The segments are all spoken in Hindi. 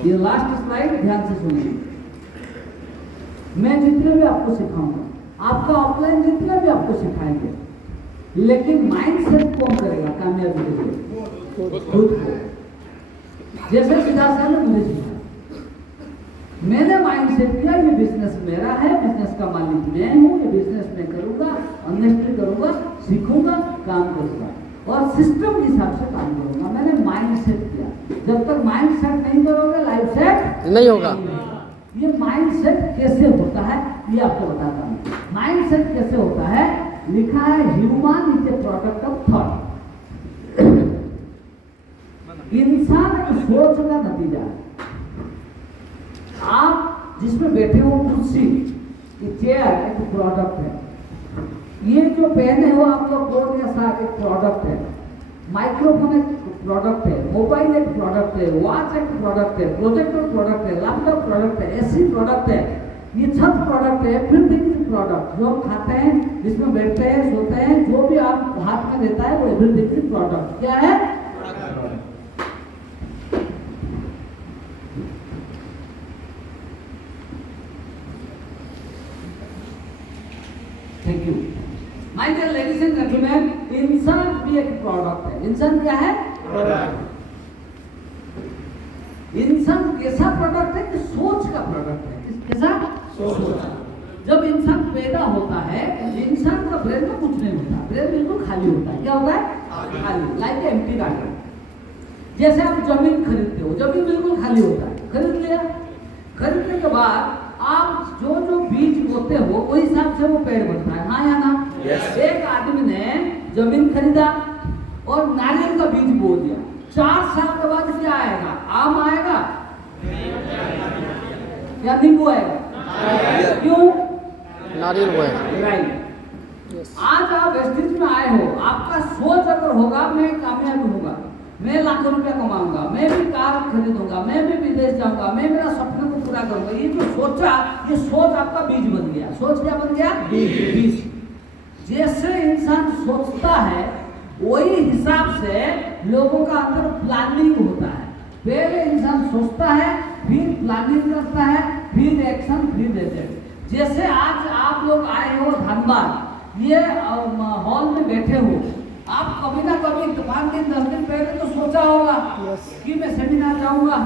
ये लास्ट स्लाइड ध्यान से सुनिए। मैं जितने भी आपको सिखाऊंगा, आपका ऑफलाइन जितने भी आपको सिखाएंगे, लेकिन माइंड सेट कौन करेगा कामयाबी के लिए? खुद को। जैसे सिद्धार्थ ने मुझे सिखाया, मैंने माइंड सेट किया ये बिजनेस मेरा है, बिजनेस का मालिक मैं हूँ, ये बिजनेस मैं करूंगा, ऑनेस्टली करूंगा, सीखूंगा, काम करूंगा और सिस्टम के हिसाब से काम करूंगा। मैंने माइंड सेट किया। जब तक माइंड सेट नहीं करोगे लाइफ सेट नहीं होगा। ये माइंड सेट कैसे होता है ये आपको बताता हूँ। माइंड सेट कैसे होता है, लिखा है human is a product of thought. इंसान की सोच का नतीजा है। आप जिसमें बैठे हो कुर्सी, ये चेयर एक प्रोडक्ट है, ये जो पहने हो आप लोग कोट या साथ एक प्रोडक्ट है, माइक्रोफोन एक प्रोडक्ट है, मोबाइल एक प्रोडक्ट है, वॉच एक प्रोडक्ट है, प्रोजेक्टर प्रोडक्ट है, लैपटॉप प्रोडक्ट है, एसी प्रोडक्ट है, ये छत प्रोडक्ट है, एवरीथिंग प्रोडक्ट। जो हम खाते हैं, जिसमें बैठते हैं, सोते हैं, जो भी आप हाथ में लेता है वो एवरीथिंग प्रोडक्ट क्या है? Thank you. My dear ladies and gentleman, इंसान भी एक प्रोडक्ट है। इंसान क्या है? इंसान कैसा प्रोडक्ट है कि सोच का प्रोडक्ट है। कैसा? सोच। जब इंसान पैदा होता है, इंसान का ब्रेन में कुछ नहीं होता, ब्रेन बिल्कुल खाली होता है। क्या होता है? खाली, लाइक एम्प्टी गार्डन। जैसे आप जमीन खरीदते हो, जमीन बिल्कुल खाली होता है, खरीद लिया, खरीदने के बाद आप जो जो बीज बोते हो वो हिसाब से वो पेड़ बनता है, हाँ या ना? yes. एक आदमी ने जमीन खरीदा और नारियल का बीज बो दिया, 4 साल के बाद क्या आएगा? आम आएगा या नींबू आएगा? क्यों? नारियल हुआ है। राइट। आज आप वेस्टेज में आए हो, आपका सोच अगर होगा मैं कामयाब होऊंगा, मैं लाखों रुपया कमाऊंगा, मैं भी कार खरीदूंगा, मैं भी विदेश जाऊंगा, मैं मेरा सपने को पूरा करूंगा, ये जो सोचा, ये सोच आपका बीज बन गया। सोच क्या बन गया? बीज। जैसे इंसान सोचता है वही हिसाब से लोगों का अंदर प्लानिंग होता है। पहले इंसान सोचता है, फिर प्लानिंग करता है, फिर एक्शन, फिर रिजल्ट। जैसे आज आप लोग आए हो धनबाद, ये हॉल में बैठे हो, आप कभी ना कभी 5 दिन 10 दिन पहले तो सोचा होगा कि मैं सेमिनार जाऊंगा,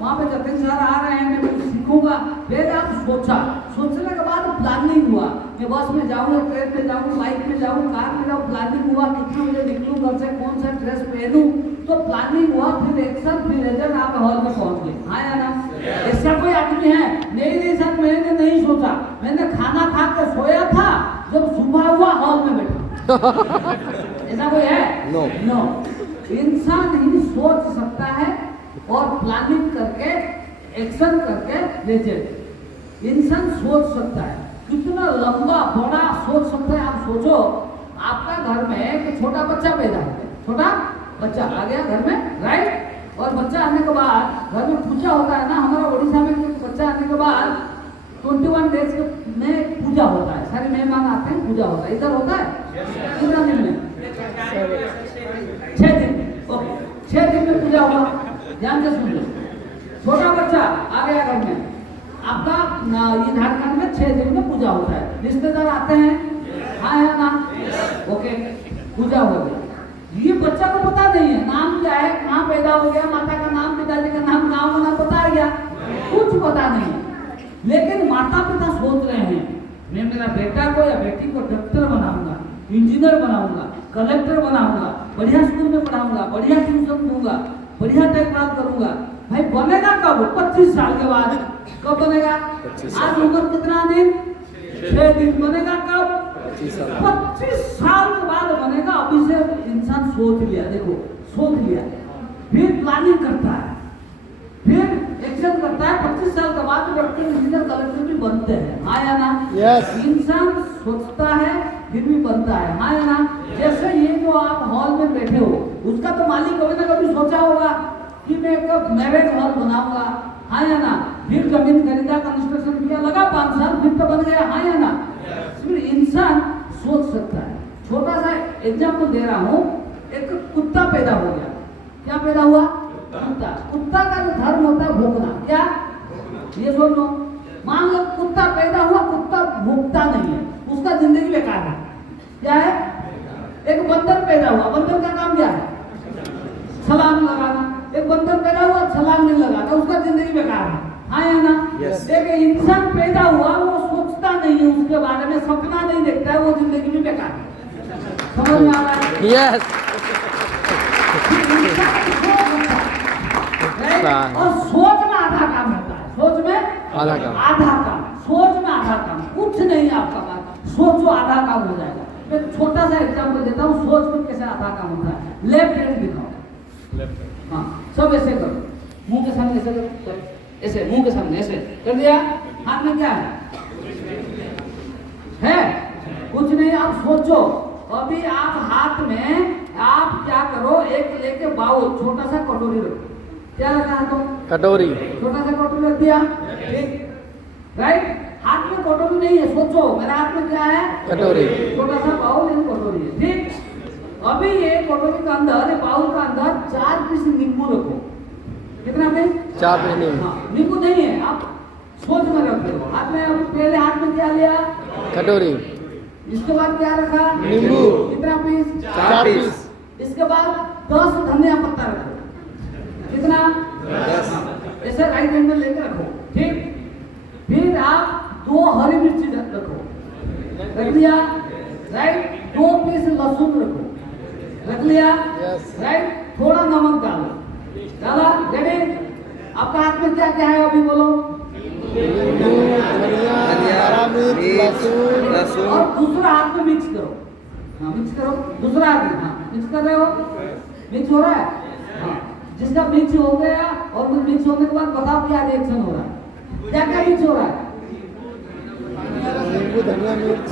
वहाँ पे जतिन सर आ रहे हैं, मैं कुछ सीखूंगा। पहले आप सोचा, सोचने के बाद प्लानिंग हुआ, मैं बस में जाऊंगा, ट्रेन में जाऊंगा, बाइक में जाऊंगा, कार में जाऊँ, प्लानिंग हुआ, कितने बजे निकलूँ घर से, कौन सा ड्रेस पहनूं, तो प्लानिंग हुआ, फिर एक्शन, फिर रिजल्ट, आप हॉल में पहुंच गए, हाँ या ना? ऐसा कोई आदमी है? नहीं सर, मैंने नहीं सोचा, मैंने खाना खा कर सोया था, जब सुबह हुआ हॉल में बैठा। ऐसा कोई है? नो। इंसान ही सोच सकता है और प्लानिंग करके, एक्शन करके रिजल्ट। इंसान सोच सकता है, कितना लंबा बड़ा सोच सकता है। आप सोचो, आपका घर में एक छोटा बच्चा पैदा हो गया, छोटा बच्चा आ गया घर में, राइट? और बच्चा आने के बाद घर में पूजा होता है ना, हमारा उड़ीसा में बच्चा आने के बाद 21 डेज में पूजा होता है, सारे मेहमान आते हैं, पूजा होता है। इधर होता है कितना दिन में? 6 दिन। ओके, 6 दिन में पूजा हुआ। ध्यान से सुन लो, छोटा बच्चा आ गया घर में, आपका ये झारखंड में 6 दिन में पूजा होता है। रिश्तेदार आते हैं, हाँ या ना? ओके, पूजा हो गया। ये बच्चा को पता नहीं है नाम क्या है, कहाँ पैदा हो गया, माता का नाम, पिताजी का नाम, गाँव का नाम पता है क्या? कुछ पता नहीं है। लेकिन माता पिता सोच रहे हैं, मैं मेरा बेटा को या बेटी को डॉक्टर बनाऊंगा, इंजीनियर बनाऊंगा, कलेक्टर बनाऊंगा, बढ़िया स्कूल में पढ़ाऊंगा, बढ़िया ट्यूशन दूंगा, बढ़िया देखभाल करूंगा। भाई बनेगा कब? 25 साल के बाद। कब बनेगा? आज उम्र कितना दिन? 6 दिन। बनेगा कब? 25 साल के बाद बनेगा। अभी से इंसान सोच लिया, देखो सोच लिया, फिर प्लानिंग करता है, फिर एक्शन करता है। 25 साल के बाद डॉक्टर, इंजीनियर, कलेक्टर भी बनते हैं, हाँ या ना? इंसान सोचता है फिर भी बनता है, हाँ या ना? जैसे ये जो आप हॉल में बैठे हो, उसका तो मालिक कभी ना कभी सोचा होगा कि मैं एक मैरिज हॉल बनाऊंगा, हाँ या ना? फिर जमीन खरीदा, कंस्ट्रक्शन किया, लगा 5 साल, फिर तो बन गया, हाँ या ना? फिर इंसान सोच सकता है। छोटा सा एग्जाम्पल दे रहा हूँ, एक कुत्ता पैदा हो गया। क्या पैदा हुआ? कुत्ता। कुत्ता का जो धर्म होता है भौंकना। ये सुन लो। मान लो कुत्ता पैदा हुआ, कुत्ता भूखता नहीं है, उसका जिंदगी बेकार है। क्या है? एक बंदर पैदा हुआ, बंदर का काम क्या है? छलांग लगाना। एक बंदर पैदा हुआ, छलांग नहीं लगाता, उसका जिंदगी बेकार है। हाँ या ना? एक इंसान पैदा हुआ, वो सोचता नहीं है उसके बारे में, सपना नहीं देखता है, वो जिंदगी में बेकार है। समझ में आ रहा है? यस। और सोच में आधा काम होता है। सोच में आधा काम। सोच में आधा काम, कुछ नहीं आपका बात। सोचो, आधा काम हो जाएगा। मैं छोटा सा एग्जांपल देता हूँ, सोच में कैसे आधा काम होता है। लेफ्ट हैंड दिखाओ। हाँ, सब ऐसे करो, मुंह के सामने ऐसे करो, ऐसे मुंह के सामने ऐसे कर दिया। हाथ में क्या है? कुछ नहीं। आप सोचो, अभी आप हाथ में आप क्या करो, एक लेके बाउल, छोटा सा कटोरी रखो। क्या रखा हाथों? कटोरी। छोटा सा कटोरी रख दिया, ठीक, राइट। हाथ में कटोरी नहीं है, सोचो मेरे हाथ में क्या है? कटोरी। छोटा सा बाउल है, कटोरी है, ठीक। अभी ये कटोरी का अंदर, ये बाउल का अंदर 4 पीस नींबू रखो। कितना पीस? 4 पीस नींबू। हाँ, नींबू नहीं है, आप सोच में रख दो। हाथ में, अब पहले हाथ में क्या लिया? कटोरी। इसके बाद क्या रखा? नींबू। कितना पीस? 4 पीस। इसके बाद 10 धनिया पत्ता रखो। कितना? 10। ऐसे राइट हैंड में लेकर रखो, ठीक। फिर आप 2 हरी मिर्ची रखो, रख लिया, राइट। 2 पीस लहसुन रखो, रख लिया, राइट। थोड़ा नमक डालो, डाला, रेडी। आपका हाथ में क्या क्या है अभी बोलो? हरा मिर्च, लहसुन। और दूसरा हाथ में मिक्स करो। हाँ, मिक्स करो, दूसरा हाथ में। हाँ, मिक्स कर रहे हो? मिक्स हो रहा है? हाँ, जिसका मिक्स हो गया और मिक्स होने के बाद बताओ क्या रिएक्शन हो रहा है? क्या क्या मिक्स हो रहा है? नींबू, धनिया, मिर्च।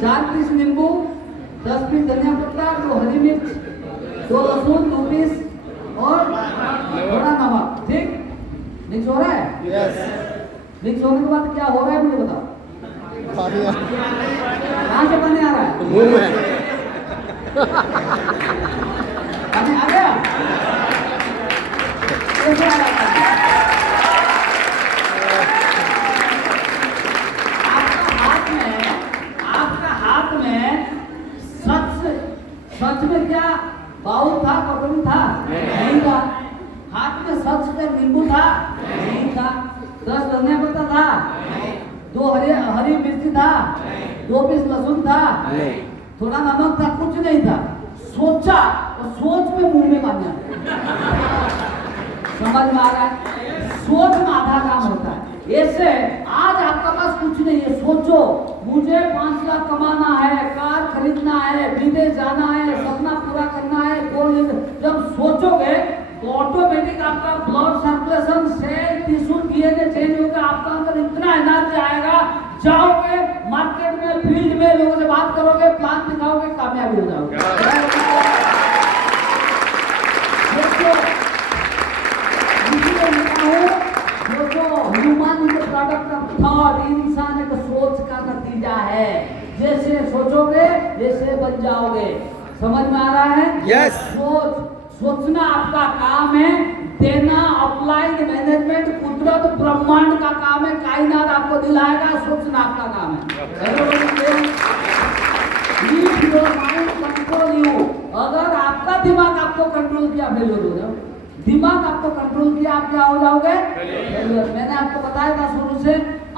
4 पीस नींबू, 10 पीस धनिया पत्ता, 2 हरी मिर्च, 2 लहसुन, 2 पीस और थोड़ा नमक, ठीक। मिक्स हो रहा है? यस। मिक्स होने के बाद क्या हो रहा है मुझे बताओ? पानी कहाँ से पानी आ रहा है? मुंह में। पानी आ गया? कैसे आ रहा है? आपका हाथ में सच में क्या बाउल था, कटोरी था? नहीं था। हाथ में सच में नींबू था? नहीं था। 10 धनिया पत्ता था? 2 हरी मिर्ची था? 2 पीस लहसुन था? थोड़ा नमक था? कुछ नहीं था। सोचा और सोच में मुंह में पानी आ गया। समझ में आ रहा है? सोच में आधा काम होता है। ऐसे आज आपका पास कुछ नहीं है, सोचो मुझे 5 लाख कमाना है, कार खरीदना है, विदेश जाना है, सपना पूरा करना है, जब सोचोगे तो ऑटोमेटिक आपका blood circulation, cell, tissue, DNA change होगा। आपका अंदर इतना एनर्जी आएगा, जाओगे मार्केट में, फील्ड में, लोगों से बात करोगे, प्लान दिखाओगे, कामयाबी हो जाओगे। इंसान एक सोच का नतीजा है। जैसे सोचोगे जैसे बन जाओगे। समझ में आ रहा है? यस। सोचना आपका काम है, देना अप्लाइड मैनेजमेंट, कुदरत ब्रह्मांड का काम है, कायनात आपको दिलाएगा, सोचना आपका काम है। Control you. अगर आपका दिमाग आपको कंट्रोल किया, फेलियर हो जाओ। दिमाग आपको कंट्रोल किया, आप क्या हो जाओगे? फेलियर। मैंने आपको बताया था शुरू से,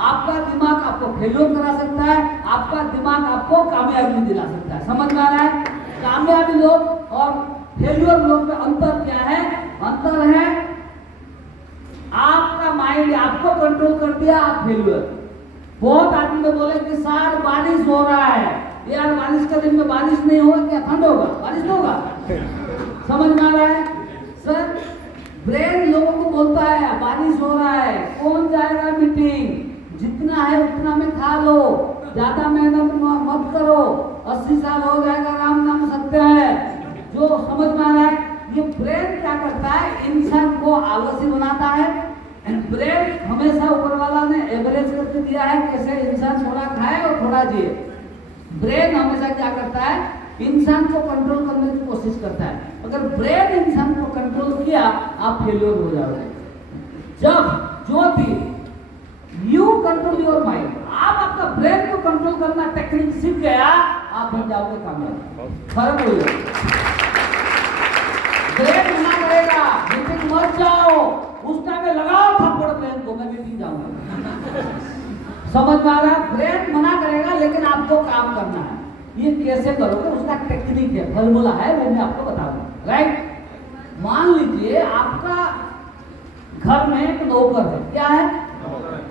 आपका दिमाग आपको फेलियर करा सकता है, आपका दिमाग आपको कामयाबी दिला सकता है। समझ में आ रहा है? कामयाबी लोग और फेलियर लोग में अंतर क्या है? अंतर है आपका माइंड आपको कंट्रोल कर दिया, आप फेलियर। बहुत आदमी तो बोले कि सर बारिश हो रहा है, यार बारिश के दिन में बारिश नहीं होगा क्या? ठंड होगा? बारिश नहीं होगा। समझ में आ रहा है? सर ब्रेन लोगों को बोलता है बारिश हो रहा है, कौन जाएगा मीटिंग? जितना है उतना में खा लो, ज्यादा मेहनत मत करो, 80 साल हो जाएगा, राम नाम सत्य है। जो समझ में आ रहा है? ये ब्रेन क्या करता है? इंसान को आलसी बनाता है। ब्रेन हमेशा ऊपर वाला ने एवरेज करके दिया है, कैसे इंसान थोड़ा खाए और थोड़ा जिए। ब्रेन हमेशा क्या करता है? इंसान को कंट्रोल करने की कोशिश करता है। अगर ब्रेन इंसान को कंट्रोल किया, आप फेलियर हो जाओगे। जब जो भी यू कंट्रोल योर माइंड, आप आपका ब्रेन को कंट्रोल करना टेक्निक सीख गया, आप बन जाओगे कामयाब। फर्क हो ब्रेन मना करेगा मीटिंग मत जाओ, उस टाइम में लगाओ थप्पड़ ब्रेन को, मैं मीटिंग जाऊंगा। समझ में आ रहा है? ब्रेन मना करेगा लेकिन आपको काम करना है। ये कैसे करोगे, उसका टेक्निक है, फॉर्मूला है, मैं आपको बताऊंगा। राइट? मान लीजिए आपका घर में एक नौकर है। क्या है?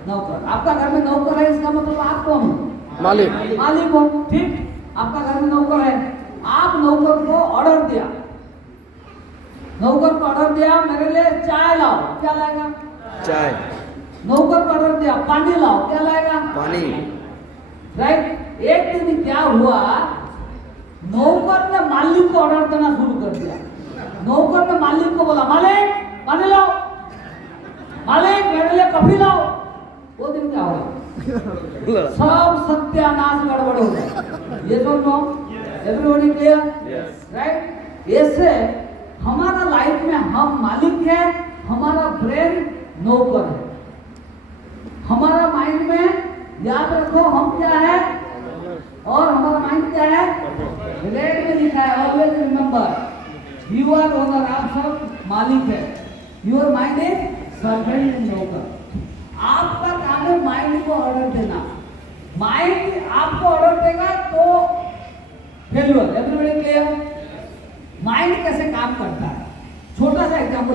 नौकर। आपका घर में नौकर है, इसका मतलब आप कौन हो? मालिक। मालिक हो। ठीक, आपका घर में नौकर है, आप नौकर को ऑर्डर दिया, नौकर को ऑर्डर दिया मेरे लिए चाय लाओ, क्या लाएगा? चाय। नौकर को ऑर्डर दिया पानी लाओ, क्या लाएगा? पानी। राइट? एक दिन क्या हुआ, नौकर ने मालिक को ऑर्डर देना शुरू कर दिया। नौकर ने मालिक को बोला, मालिक पानी लाओ, मालिक मेरे लिए कॉफी लाओ। वो दिन क्या हुआ? सब सत्यानाश गड़बड़ हो गया। ये तो नो, एवरीबॉडी क्लियर? राइट? ऐसे हमारा लाइफ में हम मालिक है, हमारा ब्रेन नौकर है। हमारा माइंड में याद रखो हम क्या है, और हमारा माइंड क्या है? रेड में लिखा है, always remember you are owner, आप सब मालिक है। Your mind is servant and नौकर। आपका काम है माइंड को ऑर्डर देना। माइंड आपको ऑर्डर देगा तो फेल्यूर। Everybody clear? माइंड कैसे काम करता है? छोटा सा एग्जांपल